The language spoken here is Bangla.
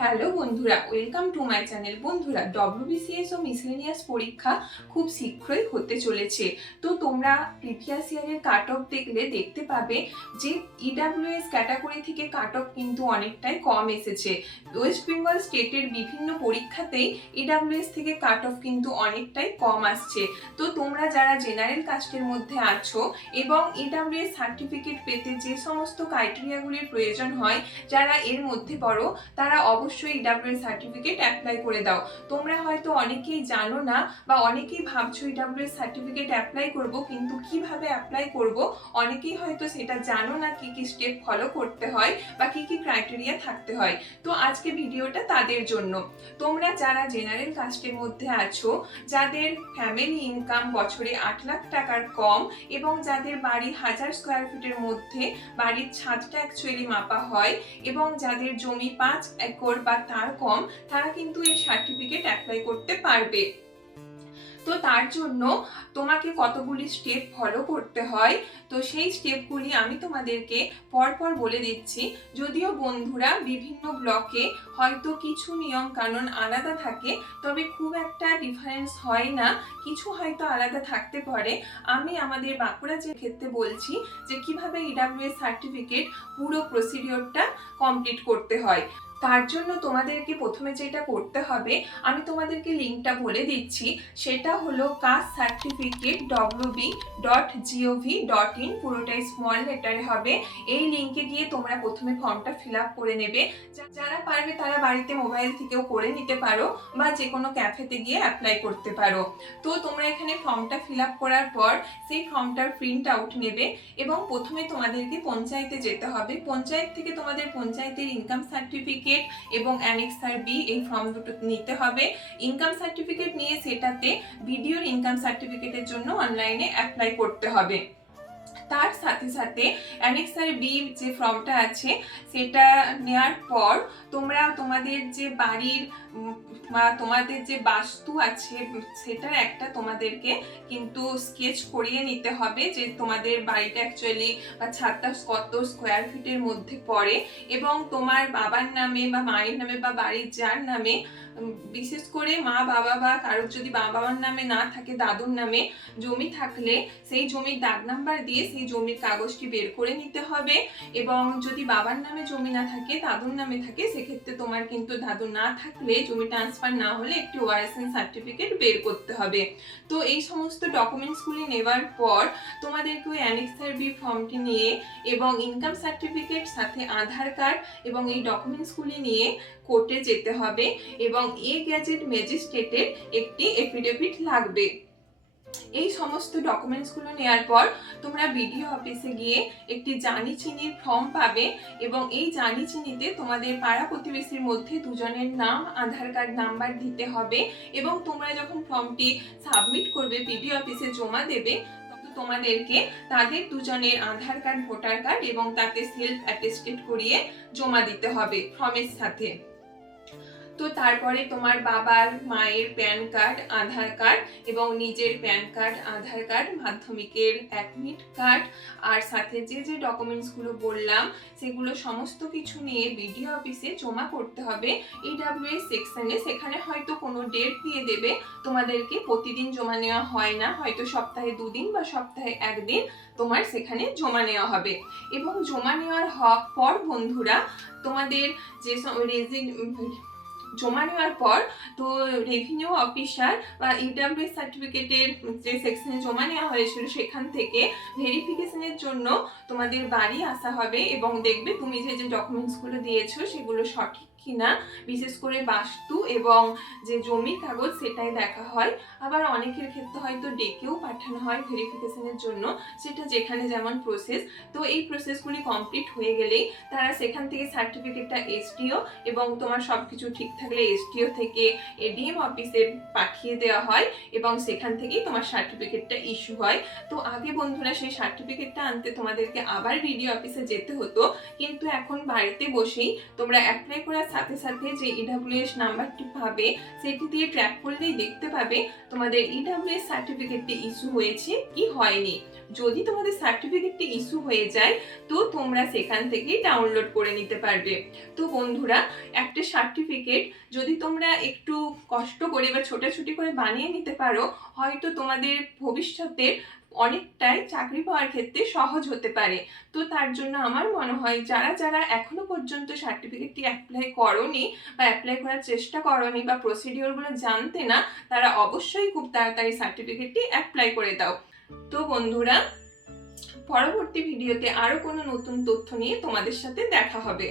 হ্যালো বন্ধুরা, ওয়েলকাম টু মাই চ্যানেল। বন্ধুরা, ডব্লিউবিসিএস ও মিসলেনিয়াস পরীক্ষা খুব শীঘ্রই হতে চলেছে। তো তোমরা প্রিভিয়াস ইয়ারের কাট অফ দেখতে পাবে যে ইডাব্লিউএস ক্যাটাগরি থেকে কাট অফ কিন্তু অনেকটাই কম এসেছে। ওয়েস্ট বেঙ্গল স্টেটের বিভিন্ন পরীক্ষাতেই ইডাব্লিউএস থেকে কাট অফ কিন্তু অনেকটাই কম আসছে। তো তোমরা যারা জেনারেল কাস্টের মধ্যে আছো এবং ইডাব্লিউএস সার্টিফিকেট পেতে যে সমস্ত ক্রাইটেরিয়াগুলির প্রয়োজন হয়, যারা এর মধ্যে পড়ো তারা অবশ্যই ইডাব্লিউএস সার্টিফিকেট অ্যাপ্লাই করে দাও। তোমরা হয়তো অনেকেই জানো না বা অনেকেই ভাবছো ইডাব্লিউএস সার্টিফিকেট অ্যাপ্লাই করব, কিন্তু কিভাবে অ্যাপ্লাই করব অনেকেই হয়তো সেটা জানো না, কি কি স্টেপ ফলো করতে হয় বা কি কি ক্রাইটেরিয়া থাকতে হয়। তো আজকে ভিডিওটা তাদের জন্য। তোমরা যারা জেনারেল কাস্টের মধ্যে আছো, যাদের ফ্যামিলি ইনকাম বছরে 8 লাখ টাকার কম এবং যাদের বাড়ি 1000 স্কোয়ার ফিটের মধ্যে, বাড়ির ছাদটা অ্যাকচুয়ালি মাপা হয় এবং যাদের জমি 5 একর বা তার কম, তারা কিন্তু এই সার্টিফিকেট অ্যাপ্লাই করতে পারবে। তো তার জন্য তোমাকে কতগুলি স্টেপ ফলো করতে হয়, তো সেই স্টেপগুলি আমি তোমাদেরকে পরপর বলে দিচ্ছি। যদিও বন্ধুরা বিভিন্ন ব্লকে হয়তো কিছু নিয়ম কানুন আলাদা থাকে, তবে খুব একটা ডিফারেন্স হয় না, কিছু হয়তো আলাদা থাকতে পারে। আমি আমাদের বাঁকুড়া যে ক্ষেত্রে বলছি যে কিভাবে ইডাব্লিউএস সার্টিফিকেট পুরো প্রসিডিওরটা কমপ্লিট করতে হয়। তার জন্য তোমাদেরকে প্রথমে যেটা করতে হবে, আমি তোমাদেরকে লিঙ্কটা বলে দিচ্ছি। সেটা হলো castecertificate.wb.gov.in, পুরোটাই স্মল লেটারে হবে। এই লিঙ্কে গিয়ে তোমরা প্রথমে ফর্মটা ফিল আপ করে নেবে। যারা পারবে তারা বাড়িতে মোবাইল থেকেও করে নিতে পারো বা যে কোনো ক্যাফেতে গিয়ে অ্যাপ্লাই করতে পারো। তো তোমরা এখানে ফর্মটা ফিল আপ করার পর সেই ফর্মটার প্রিন্ট আউট নেবে এবং প্রথমে তোমাদেরকে পঞ্চায়েতে যেতে হবে। পঞ্চায়েত থেকে তোমাদের পঞ্চায়েতের ইনকাম সার্টিফিকেট এবং অ্যানেক্সার বি এই ফর্ম দুটো নিতে হবে। ইনকাম সার্টিফিকেট নিয়ে সেটাতে ভিডিওর ইনকাম সার্টিফিকেটের জন্য অনলাইনে অ্যাপ্লাই করতে হবে। তার সাথে সাথে অ্যানেক্সার বি যে ফর্মটা আছে সেটা নেওয়ার পর তোমরা তোমাদের যে বাড়ির বা তোমাদের যে বাস্তু আছে সেটার একটা তোমাদেরকে কিন্তু স্কেচ করিয়ে নিতে হবে, যে তোমাদের বাড়িটা অ্যাকচুয়ালি বা ছাদটা কত স্কোয়ার ফিটের মধ্যে পড়ে এবং তোমার বাবার নামে বা মায়ের নামে বা বাড়ির যার নামে, বিশেষ করে মা বাবা বা কারোর যদি বাবার নামে না থাকে দাদুর নামে জমি থাকলে সেই জমির দাগ নাম্বার দিয়ে সেই জমির কাগজটি বের করে নিতে হবে। এবং যদি বাবার নামে জমি না থাকে দাদুর নামে থাকে, সেক্ষেত্রে তোমার কিন্তু দাদু না থাকলে জমি ট্রান্সফার না হলে একটি ওয়ারেসেন সার্টিফিকেট বের করতে হবে। তো এই সমস্ত ডকুমেন্টসগুলি নেওয়ার পর তোমাদেরকে ওই অ্যানেক্সার বি ফর্মটি নিয়ে এবং ইনকাম সার্টিফিকেট সাথে আধার কার্ড এবং এই ডকুমেন্টসগুলি নিয়ে কোর্টে যেতে হবে এবং এ গ্যাজেট ম্যাজিস্ট্রেটের একটি এফিডেভিট লাগবে। এই সমস্ত ডকুমেন্টসগুলো নেওয়ার পর তোমরা বিডিও অফিসে গিয়ে একটি জানি চিনির ফর্ম পাবে এবং এই জানি চিনিতে তোমাদের পাড়া প্রতিবেশীর মধ্যে দুজনের নাম, আধার কার্ড নাম্বার দিতে হবে এবং তোমরা যখন ফর্মটি সাবমিট করবে বিডিও অফিসে জমা দেবে, তোমাদেরকে তাদের দুজনের আধার কার্ড, ভোটার কার্ড এবং তাতে সেলফ অ্যাটেস্টেড করিয়ে জমা দিতে হবে ফর্মের সাথে। তো তারপরে তোমার বাবার মায়ের প্যান কার্ড, আধার কার্ড এবং নিজের প্যান কার্ড, আধার কার্ড, মাধ্যমিকের অ্যাডমিট কার্ড আর সাথে যে যে ডকুমেন্টসগুলো বললাম সেগুলো সমস্ত কিছু নিয়ে বিডিও অফিসে জমা করতে হবে ইডাব্লিউএস সেকশনে। সেখানে হয়তো কোনো ডেট দিয়ে দেবে তোমাদেরকে, প্রতিদিন জমা নেওয়া হয় না, হয়তো সপ্তাহে 2 দিন বা সপ্তাহে 1 দিন তোমার সেখানে জমা নেওয়া হবে। এবং জমা নেওয়ার পর বন্ধুরা তোমাদের যে জমা নেওয়ার পর তো রেভিনিউ অফিসার বা ইডাব্লিউএস সার্টিফিকেটের যে সেকশনে জমা নেওয়া হয়েছিল সেখান থেকে ভেরিফিকেশনের জন্য তোমাদের বাড়ি আসা হবে এবং দেখবে তুমি যে যে ডকুমেন্টসগুলো দিয়েছো সেগুলো সঠিক কিনা, বিশেষ করে বাস্তু এবং যে জমির কাগজ সেটাই দেখা হয়। আবার অনেকের ক্ষেত্রে হয়তো ডেকেও পাঠানো হয় ভেরিফিকেশনের জন্য, সেটা যেখানে যেমন প্রসেস। তো এই প্রসেসগুলি কমপ্লিট হয়ে গেলেই তারা সেখান থেকে সার্টিফিকেটটা এসডিও এবং তোমার সব কিছু ঠিক থাকলে এসডিও থেকে এডিএম অফিসে পাঠিয়ে দেওয়া হয় এবং সেখান থেকেই তোমার সার্টিফিকেটটা ইস্যু হয়। তো আগে বন্ধুরা সেই সার্টিফিকেটটা আনতে তোমাদেরকে আবার বিডিও অফিসে যেতে হতো, কিন্তু এখন বাড়িতে বসেই তোমরা অ্যাপ্লাই করার সাথে সাথে যে ইডাব্লিউএস নাম্বারটি পাবে সেটি দিয়ে ট্র্যাক করলেই দেখতে পাবে তোমাদের ইডাব্লিউএস সার্টিফিকেটটি ইস্যু হয়েছে কি হয়নি। যদি তোমাদের সার্টিফিকেটটি ইস্যু হয়ে যায় তো তোমরা সেখান থেকেই ডাউনলোড করে নিতে পারবে। তো বন্ধুরা, একটা সার্টিফিকেট যদি তোমরা একটু কষ্ট করে বা ছোটাছুটি করে বানিয়ে নিতে পারো, হয়তো তোমাদের ভবিষ্যতে অনেকটাই চাকরি পাওয়ার ক্ষেত্রে সহজ হতে পারে। তো তার জন্য আমার মনে হয় যারা যারা এখনো পর্যন্ত সার্টিফিকেটটি অ্যাপ্লাই করোনি বা অ্যাপ্লাই করার চেষ্টা করোনি বা প্রসিডিওরগুলো জানতে না, তারা অবশ্যই খুব তাড়াতাড়ি সার্টিফিকেটটি অ্যাপ্লাই করে দাও। তো বন্ধুরা, পরবর্তী ভিডিওতে আরো কোনো নতুন তথ্য নিয়ে তোমাদের সাথে দেখা হবে।